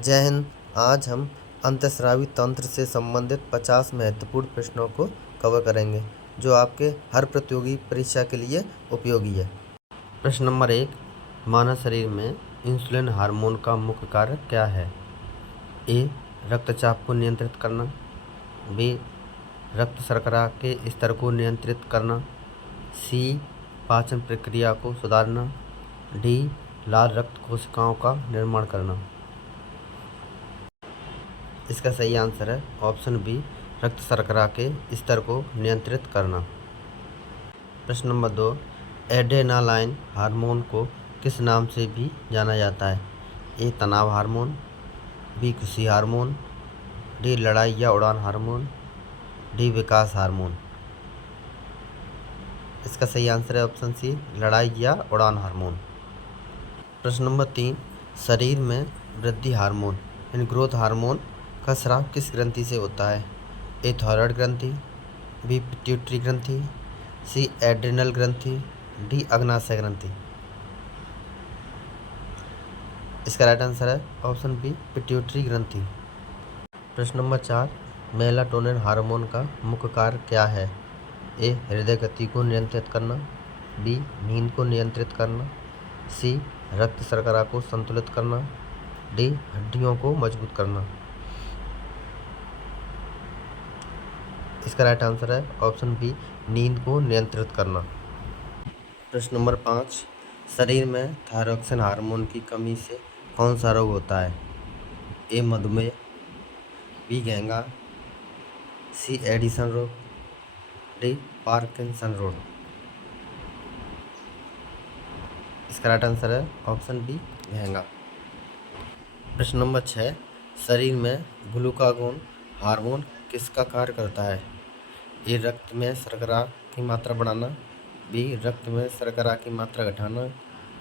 जय हिंद। आज हम अंतःस्रावी तंत्र से संबंधित 50 महत्वपूर्ण प्रश्नों को कवर करेंगे जो आपके हर प्रतियोगी परीक्षा के लिए उपयोगी है। प्रश्न नंबर 1, मानव शरीर में इंसुलिन हार्मोन का मुख्य कार्य क्या है? ए. रक्तचाप को नियंत्रित करना। बी. रक्त शर्करा के स्तर को नियंत्रित करना। सी. पाचन प्रक्रिया को सुधारना। डी. लाल रक्त कोशिकाओं का निर्माण करना। इसका सही आंसर है ऑप्शन बी, रक्त शर्करा के स्तर को नियंत्रित करना। प्रश्न नंबर 2, एड्रेनालाइन हार्मोन को किस नाम से भी जाना जाता है? ए. तनाव हार्मोन। बी. खुशी हार्मोन। डी. लड़ाई या उड़ान हार्मोन। डी. विकास हार्मोन। इसका सही आंसर है ऑप्शन सी, लड़ाई या उड़ान हार्मोन। प्रश्न नंबर 3, शरीर में वृद्धि हार्मोन यानी ग्रोथ हार्मोन का स्राव किस ग्रंथि से होता है? ए. थायराइड ग्रंथि। बी. पिट्यूटरी ग्रंथि। सी. एड्रिनल ग्रंथि। डी. अग्नाशय ग्रंथि। इसका राइट आंसर है ऑप्शन बी, पिट्यूटरी ग्रंथि। प्रश्न नंबर 4, मेलाटोनिन हार्मोन का मुख्य कार्य क्या है? ए. हृदय गति को नियंत्रित करना। बी. नींद को नियंत्रित करना। सी. रक्त शर्करा को संतुलित करना। डी. हड्डियों को मजबूत करना। इसका राइट आंसर है ऑप्शन बी, नींद को नियंत्रित करना। प्रश्न नंबर 5, शरीर में थायरॉक्सिन हार्मोन की कमी से कौन सा रोग होता है? ए. मधुमेह। बी. घेंगा। सी. एडिसन रोग। डी. पार्किंसन रोग। इसका राइट आंसर है ऑप्शन बी, घेंगा। प्रश्न नंबर 6, शरीर में ग्लूकागोन हार्मोन किसका कार्य करता है? ए. रक्त में शर्करा की मात्रा बढ़ाना। बी. रक्त में शर्करा की मात्रा घटाना।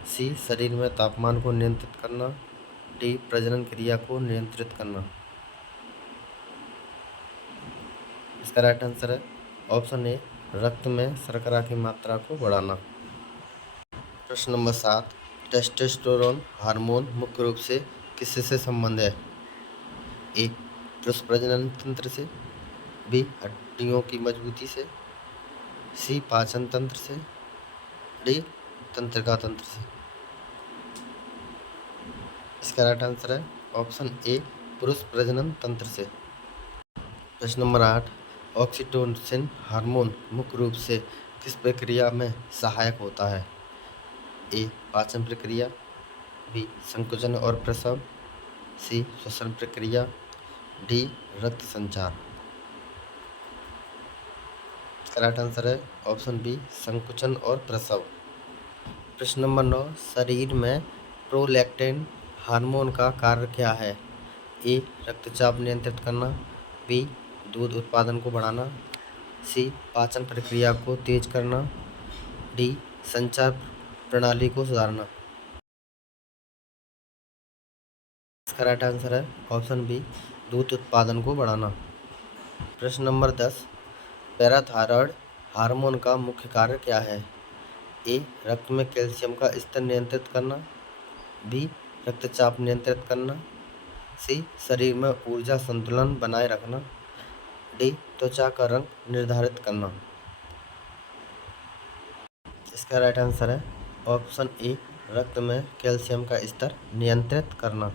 सी. शरीर में तापमान को नियंत्रित करना। डी. प्रजनन क्रिया को नियंत्रित करना। इसका राइट आंसर है ऑप्शन ए, रक्त में शर्करा की मात्रा को बढ़ाना। प्रश्न नंबर 7, टेस्टोस्टेरोन हार्मोन मुख्य रूप से किससे संबंध है? ए. पुरुष प्रजनन तंत्र से। बी. हड्डियों की मजबूती से। सी. पाचन तंत्र से। डी. तंत्रिका तंत्र से। इसका राइट आंसर है ऑप्शन ए, पुरुष प्रजनन तंत्र से। प्रश्न नंबर 8, ऑक्सीटोसिन हार्मोन मुख्य रूप से किस प्रक्रिया में सहायक होता है? ए. पाचन प्रक्रिया। बी. संकुचन और प्रसव। सी. श्वसन प्रक्रिया। डी. रक्त संचार। इसका राइट आंसर है ऑप्शन बी, संकुचन और प्रसव। प्रश्न नंबर 9, शरीर में प्रोलैक्टिन हार्मोन का कार्य क्या है? ए. रक्तचाप नियंत्रित करना। बी. दूध उत्पादन को बढ़ाना। सी. पाचन प्रक्रिया को तेज करना। डी. संचार प्रणाली को सुधारना। इसका राइट आंसर है ऑप्शन बी, दूध उत्पादन को बढ़ाना। प्रश्न नंबर 10, पैराथायरॉयड हार्मोन का मुख्य कार्य क्या है? ए. रक्त में कैल्शियम का स्तर नियंत्रित करना। बी. रक्तचाप नियंत्रित करना। सी. शरीर में ऊर्जा संतुलन बनाए रखना। डी. त्वचा का रंग निर्धारित करना। इसका राइट आंसर है ऑप्शन ए, रक्त में कैल्शियम का स्तर नियंत्रित करना।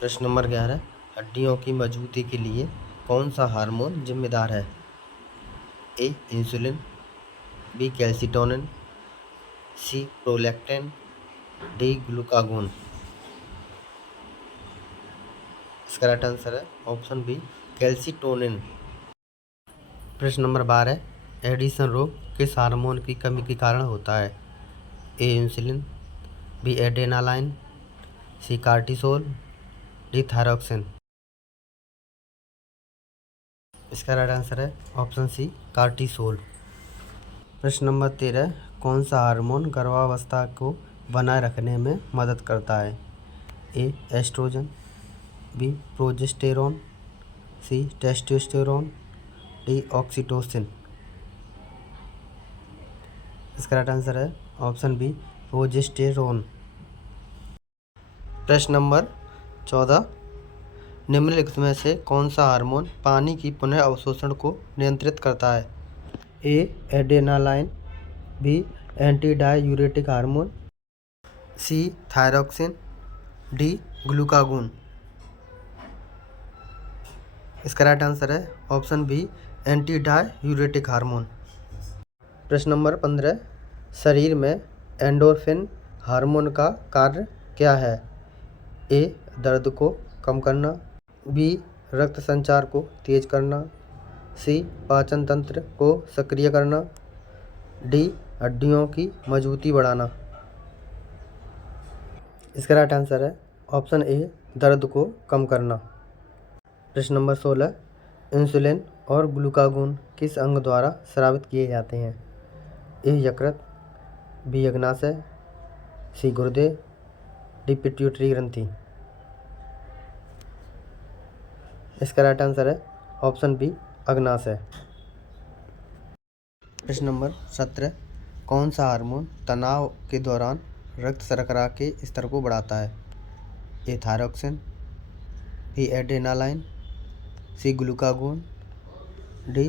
प्रश्न नंबर 11, हड्डियों की मजबूती के लिए कौन सा हार्मोन जिम्मेदार है? ए. इंसुलिन। बी. कैल्सिटोनिन। सी. प्रोलैक्टिन। डी. ग्लूकागोन। इसका राइट आंसर है ऑप्शन बी, कैल्सिटोनिन। प्रश्न नंबर 12, एडिसन रोग किस हार्मोन की कमी के कारण होता है? ए. इंसुलिन। बी. एड्रेनालाइन। सी. कार्टिसोल। डी. थायरॉक्सिन। इसका राइट आंसर है ऑप्शन सी, कार्टिसोल। प्रश्न नंबर 13, कौन सा हार्मोन गर्भावस्था को बनाए रखने में मदद करता है? ए. एस्ट्रोजन। बी. प्रोजेस्टेरोन। सी. टेस्टोस्टेरोन। डी. ऑक्सीटोसिन। इसका राइट आंसर है ऑप्शन बी, प्रोजेस्टेरोन। प्रश्न नंबर 14 निम्नलिखित में से कौन सा हार्मोन पानी की पुनः अवशोषण को नियंत्रित करता है? ए adrenaline, B anti diuretic hormone, c thyroxine, d glucagon. इसका राइट आंसर है option B anti diuretic hormone. प्रश्न नंबर 15 शरीर में एंडोर्फिन हार्मोन का कार्य क्या है? ए दर्द को कम करना, बी रक्त संचार को तेज करना, सी पाचन तंत्र को सक्रिय करना, डी हड्डियों की मजबूती बढ़ाना। इसका राइट आंसर है ऑप्शन ए दर्द को कम करना। प्रश्न नंबर 16 इंसुलिन और ग्लूकागोन किस अंग द्वारा स्रावित किए जाते हैं? ए यकृत, बी अग्नाशय, सी गुर्दे, डी पिट्यूटरी ग्रंथि। इसका राइट आंसर है ऑप्शन बी अग्नाशय। प्रश्न नंबर 17 कौन सा हार्मोन तनाव के दौरान रक्त शर्करा के स्तर को बढ़ाता है? ए थायरॉक्सिन, बी एड्रेनालाइन, सी ग्लूकागोन, डी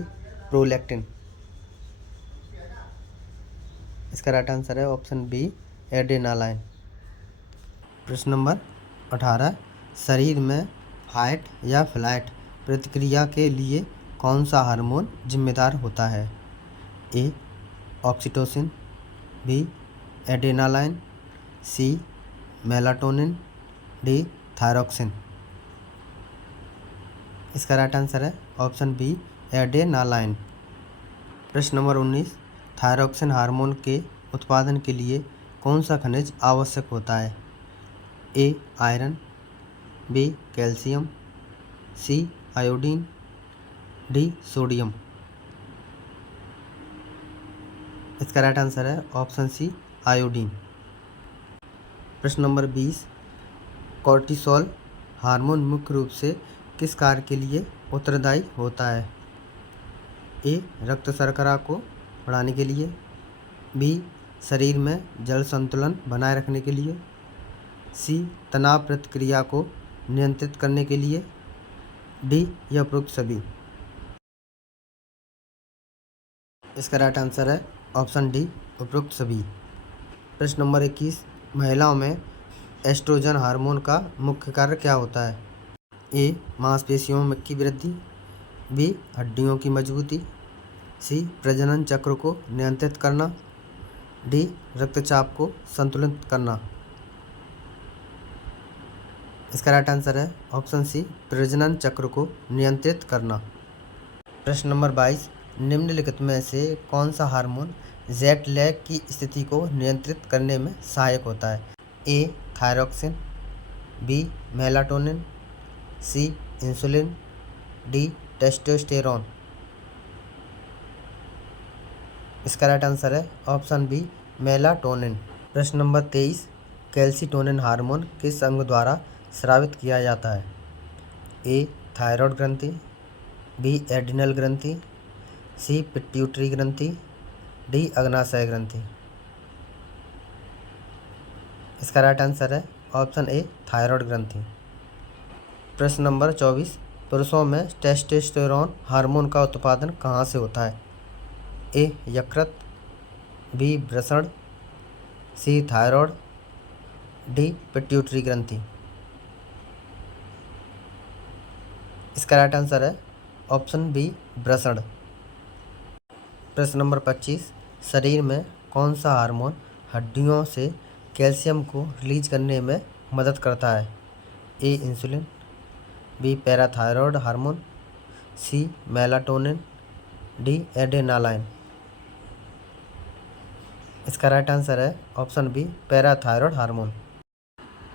प्रोलैक्टिन। इसका राइट आंसर है ऑप्शन बी एड्रेनालाइन। प्रश्न नंबर 18 शरीर में फाइट या फ्लाइट प्रतिक्रिया के लिए कौन सा हार्मोन जिम्मेदार होता है? ए ऑक्सीटोसिन, बी एड्रेनालाइन, सी मेलाटोनिन, डी थायरॉक्सिन। इसका राइट आंसर है ऑप्शन बी एड्रेनालाइन। प्रश्न नंबर 19 थायरॉक्सिन हार्मोन के उत्पादन के लिए कौन सा खनिज आवश्यक होता है? ए आयरन, बी कैल्शियम, सी आयोडीन, डी सोडियम। इसका राइट आंसर है ऑप्शन सी आयोडीन। प्रश्न नंबर 20 कॉर्टिसोल हार्मोन मुख्य रूप से किस कार्य के लिए उत्तरदायी होता है? ए रक्त शर्करा को बढ़ाने के लिए, बी शरीर में जल संतुलन बनाए रखने के लिए, सी तनाव प्रतिक्रिया को नियंत्रित करने के लिए, डी या उपरोक्त सभी। इसका राइट आंसर है ऑप्शन डी उपरोक्त सभी। प्रश्न नंबर 21 महिलाओं में एस्ट्रोजन हार्मोन का मुख्य कार्य क्या होता है? ए मांसपेशियों में की वृद्धि, बी हड्डियों की मजबूती, सी प्रजनन चक्र को नियंत्रित करना, डी रक्तचाप को संतुलित करना। इसका राइट आंसर है ऑप्शन सी प्रजनन चक्र को नियंत्रित करना। प्रश्न नंबर 22 निम्नलिखित में से कौन सा हार्मोन जेट लैग की स्थिति को नियंत्रित करने में सहायक होता है? ए थायरॉक्सिन, बी मेलाटोनिन, सी इंसुलिन, डी टेस्टोस्टेरोन। इसका राइट आंसर है ऑप्शन बी मेलाटोनिन। प्रश्न नंबर 23 कैल्सिटोनिन हार्मोन किस अंग द्वारा स्रावित किया जाता है? ए थायरॉयड ग्रंथि, बी एड्रिनल ग्रंथि, सी पिट्यूटरी ग्रंथि, डी अग्नाशय ग्रंथि। इसका राइट आंसर है ऑप्शन ए थायरॉयड ग्रंथि। प्रश्न नंबर 24 पुरुषों में टेस्टोस्टेरोन हार्मोन का उत्पादन कहाँ से होता है? ए यकृत, बी वृषण, सी थायरॉयड, डी पिट्यूटरी ग्रंथि। इसका राइट आंसर है ऑप्शन बी वृषण। प्रश्न नंबर 25 शरीर में कौन सा हार्मोन हड्डियों से कैल्शियम को रिलीज करने में मदद करता है? ए इंसुलिन, बी पैराथायरॉयड हार्मोन, सी मेलाटोनिन, डी एड्रेनालाइन। इसका राइट आंसर है ऑप्शन बी पैराथायरॉयड हार्मोन।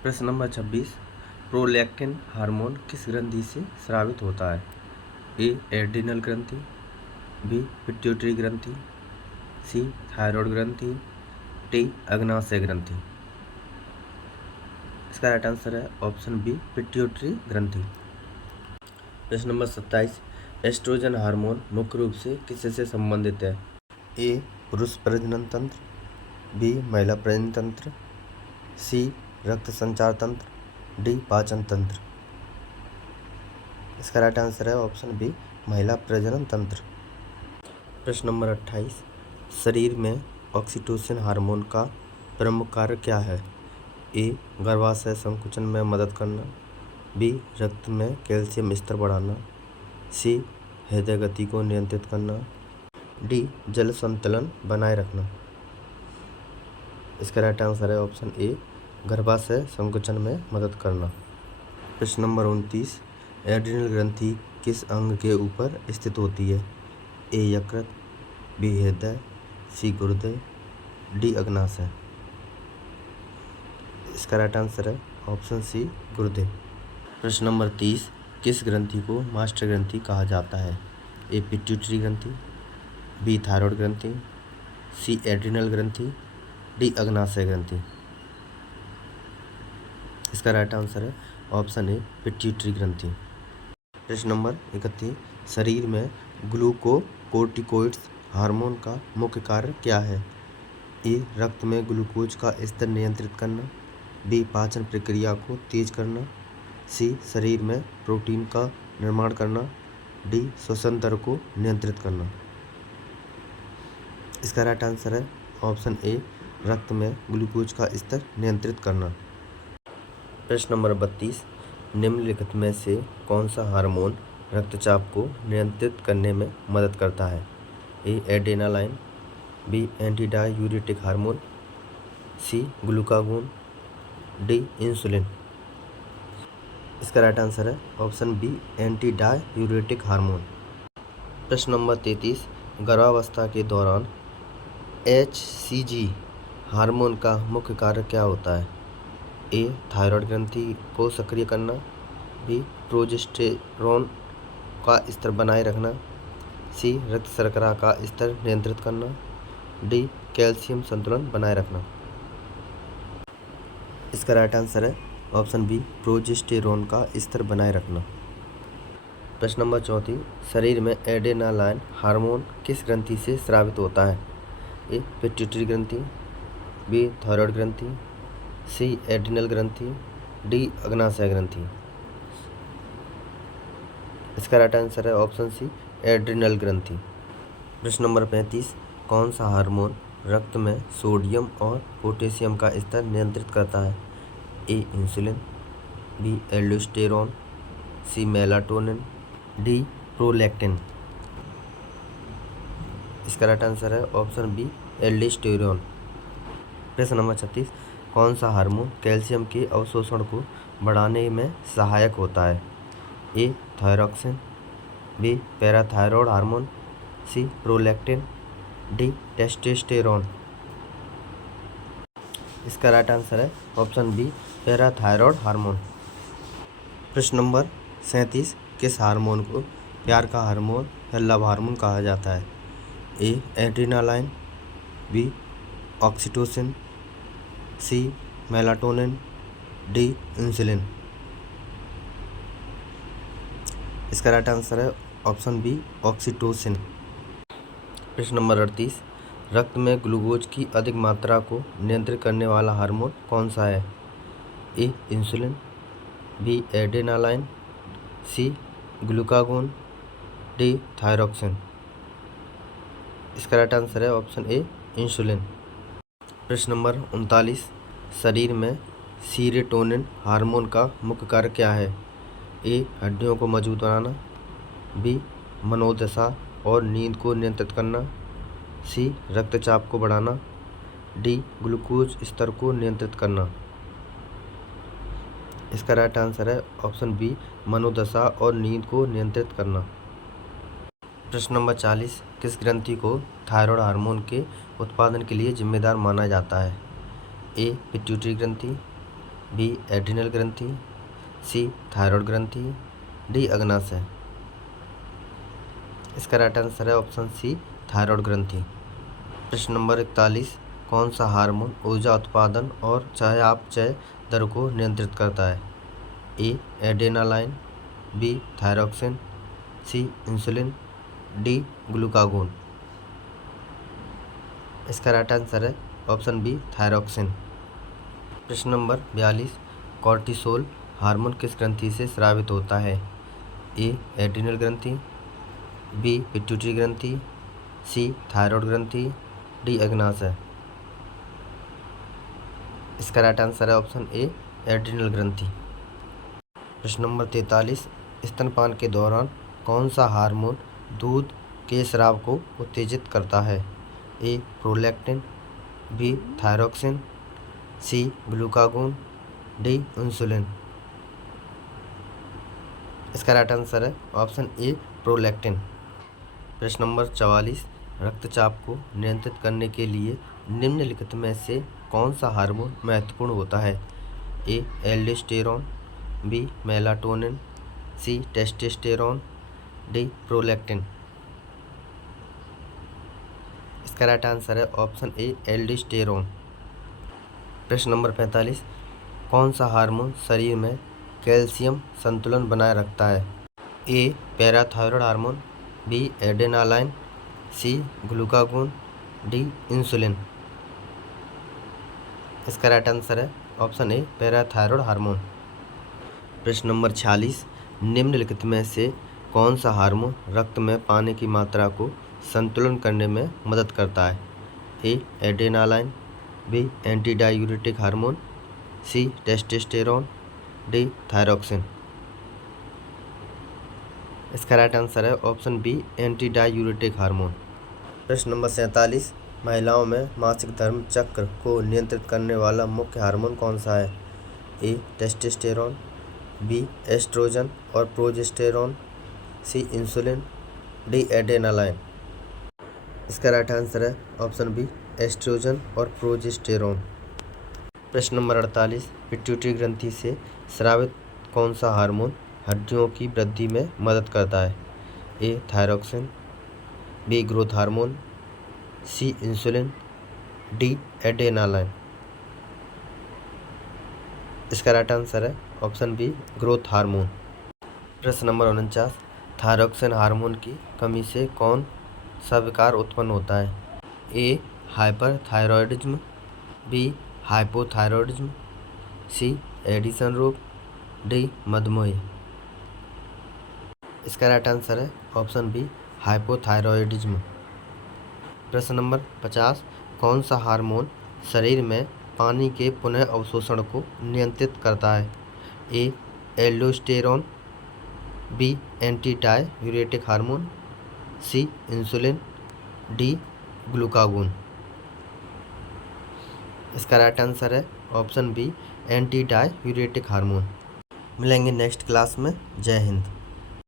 प्रश्न नंबर 26 प्रोलैक्टिन हार्मोन किस ग्रंथि से स्रावित होता है? ए एड्रिनल ग्रंथि, बी पिट्यूटरी ग्रंथि, सी थायरॉयड ग्रंथि, डी अग्नाशय ग्रंथि। इसका राइट आंसर है ऑप्शन बी पिट्यूटरी ग्रंथि। प्रश्न नंबर 27 एस्ट्रोजन हार्मोन मुख्य रूप से किससे संबंधित है? ए पुरुष प्रजनन तंत्र, बी महिला प्रजनन तंत्र, सी रक्त संचार तंत्र, डी पाचन तंत्र। इसका राइट आंसर है ऑप्शन बी महिला प्रजनन तंत्र। प्रश्न नंबर 28, शरीर में ऑक्सीटोसिन हार्मोन का प्रमुख कार्य क्या है? ए गर्भाशय संकुचन में मदद करना, बी रक्त में कैल्शियम स्तर बढ़ाना, सी हृदय गति को नियंत्रित करना, डी जल संतुलन बनाए रखना। इसका राइट आंसर है ऑप्शन ए गर्भाशय संकुचन में मदद करना। प्रश्न नंबर 29, एड्रिनल ग्रंथि किस अंग के ऊपर स्थित होती है? ए यकृत, बी हृदय, सी गुर्दे, डी अग्नाशय। इसका राइट आंसर है ऑप्शन सी गुर्दे। प्रश्न नंबर 30, किस ग्रंथि को मास्टर ग्रंथि कहा जाता है? ए पिट्यूटरी ग्रंथि, बी थायराइड ग्रंथि, सी एड्रिनल ग्रंथि, डी अग्नाशय ग्रंथि। इसका राइट आंसर है ऑप्शन ए पिट्यूटरी ग्रंथि। प्रश्न नंबर 31, शरीर में ग्लूकोकोर्टिकोइड्स हार्मोन का मुख्य कार्य क्या है? ए रक्त में ग्लूकोज का स्तर नियंत्रित करना, बी पाचन प्रक्रिया को तेज करना, सी शरीर में प्रोटीन का निर्माण करना, डी श्वसन दर को नियंत्रित करना। इसका राइट आंसर है ऑप्शन ए रक्त में ग्लूकोज का स्तर नियंत्रित करना। प्रश्न नंबर 32, निम्नलिखित में से कौन सा हार्मोन रक्तचाप को नियंत्रित करने में मदद करता है? ए adrenaline, B anti diuretic hormone, c glucagon, d insulin. इसका राइट आंसर है option B anti diuretic hormone. प्रश्न नंबर 33, गर्भावस्था के दौरान HCG हार्मोन का मुख्य कार्य क्या होता है? ए थायराइड ग्रंथि को सक्रिय करना, बी प्रोजेस्टेरोन का स्तर बनाए रखना, सी रक्त शर्करा का स्तर नियंत्रित करना, डी कैल्शियम संतुलन बनाए रखना। इसका राइट आंसर है ऑप्शन बी प्रोजेस्टेरोन का स्तर बनाए रखना। प्रश्न नंबर 34, शरीर में एड्रेनालाइन हार्मोन किस ग्रंथि से स्रावित होता है? ए पिट्यूटरी ग्रंथि, बी थायराइड ग्रंथि, सी एड्रिनल ग्रंथि, डी अग्नाशय ग्रंथि। इसका राइट आंसर है ऑप्शन सी एड्रिनल ग्रंथि। प्रश्न नंबर 35, कौन सा हार्मोन रक्त में सोडियम और पोटेशियम का स्तर नियंत्रित करता है? ए इंसुलिन, बी एल्डोस्टेरोन, सी मेलाटोनिन, डी प्रोलैक्टिन। इसका राइट आंसर है ऑप्शन बी एल्डोस्टेरोन। प्रश्न नंबर 36, कौन सा हार्मोन कैल्शियम के अवशोषण को बढ़ाने में सहायक होता है? ए थायरॉक्सिन, बी पैराथायरॉयड हार्मोन, सी प्रोलैक्टिन, डी टेस्टोस्टेरोन। इसका राइट आंसर है ऑप्शन बी पैराथायरॉयड हार्मोन। प्रश्न नंबर 37, किस हार्मोन को प्यार का हार्मोन या लव हार्मोन कहा जाता है? ए एड्रेनालाइन, बी ऑक्सीटोसिन, सी मेलाटोनिन, डी इंसुलिन। इसका राइट आंसर है ऑप्शन बी ऑक्सीटोसिन। प्रश्न नंबर 38, रक्त में ग्लूकोज की अधिक मात्रा को नियंत्रित करने वाला हार्मोन कौन सा है? ए इंसुलिन, बी एड्रेनालाइन, सी ग्लूकागोन, डी थायरॉक्सिन। इसका राइट आंसर है ऑप्शन ए इंसुलिन। प्रश्न नंबर 39, शरीर में सीरोटोनिन हार्मोन का मुख्य कार्य क्या है? ए हड्डियों को मजबूत बनाना, बी मनोदशा और नींद को नियंत्रित करना, सी रक्तचाप को बढ़ाना, डी ग्लूकोज स्तर को नियंत्रित करना। इसका राइट आंसर है ऑप्शन बी मनोदशा और नींद को नियंत्रित करना। प्रश्न नंबर 40, किस ग्रंथि को थायराइड हार्मोन के उत्पादन के लिए जिम्मेदार माना जाता है? ए पिट्यूटरी ग्रंथि, बी एड्रिनल ग्रंथि, सी थायराइड ग्रंथि, डी अग्नाशय। इसका राइट आंसर है ऑप्शन सी थायराइड ग्रंथि। प्रश्न नंबर 41, कौन सा हार्मोन ऊर्जा उत्पादन और चयापचय दर को नियंत्रित करता है? ए एड्रेनालाइन, बी थायरॉक्सिन, सी इंसुलिन, डी ग्लूकागोन। इसका राइट आंसर है ऑप्शन बी थायरॉक्सिन। प्रश्न नंबर 42, कॉर्टिसोल हार्मोन किस ग्रंथि से स्रावित होता है? ए एड्रिनल ग्रंथि, बी पिट्यूटरी ग्रंथि, सी थायराइड ग्रंथि, डी अग्नाशय। इसका राइट आंसर है ऑप्शन ए एड्रिनल ग्रंथि। प्रश्न नंबर 43, स्तनपान के दौरान कौन सा हार्मोन दूध के स्राव को उत्तेजित करता है? ए प्रोलैक्टिन, बी थायरोक्सिन, सी ग्लूकागोन, डी इंसुलिन। इसका राइट आंसर है ऑप्शन ए प्रोलैक्टिन। प्रश्न नंबर 44, रक्तचाप को नियंत्रित करने के लिए निम्नलिखित में से कौन सा हार्मोन महत्वपूर्ण होता है? A aldosterone, B melatonin, C testosterone, D prolactin. इसका राइट आंसर है ऑप्शन ए एल्डोस्टेरोन। प्रश्न नंबर 45, कौन सा हार्मोन शरीर में कैल्शियम संतुलन बनाए रखता है? ए पैराथायरॉयड हार्मोन, बी एड्रेनालाइन, सी ग्लूकागोन, डी इंसुलिन। इसका राइट आंसर है ऑप्शन ए पैराथायरॉयड हार्मोन। प्रश्न नंबर 46, निम्नलिखित में से कौन सा हार्मोन रक्त में पानी की मात्रा को संतुलन करने में मदद करता है? ए adrenaline, B anti diuretic hormone, C testosterone, D thyroxine. इसका राइट आंसर है option B anti diuretic hormone. प्रश्न नंबर 47, महिलाओं में मासिक धर्म चक्र को नियंत्रित करने वाला मुख्य हार्मोन कौन सा है? ए टेस्टोस्टेरोन, बी एस्ट्रोजन और प्रोजेस्टेरोन, सी इंसुलिन, डी एड्रेनालाइन। इसका राइट आंसर है ऑप्शन बी एस्ट्रोजन और प्रोजेस्टेरोन। प्रश्न नंबर 48, पिट्यूटरी ग्रंथि से स्रावित कौन सा हार्मोन हड्डियों की वृद्धि में मदद करता है? ए thyroxine, B growth hormone, C insulin, D adrenaline. इसका राइट आंसर है ऑप्शन बी ग्रोथ हार्मोन। प्रश्न नंबर 49, थायरोक्सिन हार्मोन की कमी से कौन सा विकार उत्पन्न होता है? ए हाइपरथायरॉयडिज्म, बी हाइपोथायरॉयडिज्म, सी एडिसन रोग, डी मधुमेह। इसका राइट आंसर है ऑप्शन बी हाइपोथायरॉयडिज्म। प्रश्न नंबर 50, कौन सा हार्मोन शरीर में पानी के पुनः अवशोषण को नियंत्रित करता है? A aldosterone, B anti diuretic hormone, C insulin, D glucagon. इसका राइट आंसर है option B anti diuretic hormone. मिलेंगे नेक्स्ट क्लास में। जय हिंद।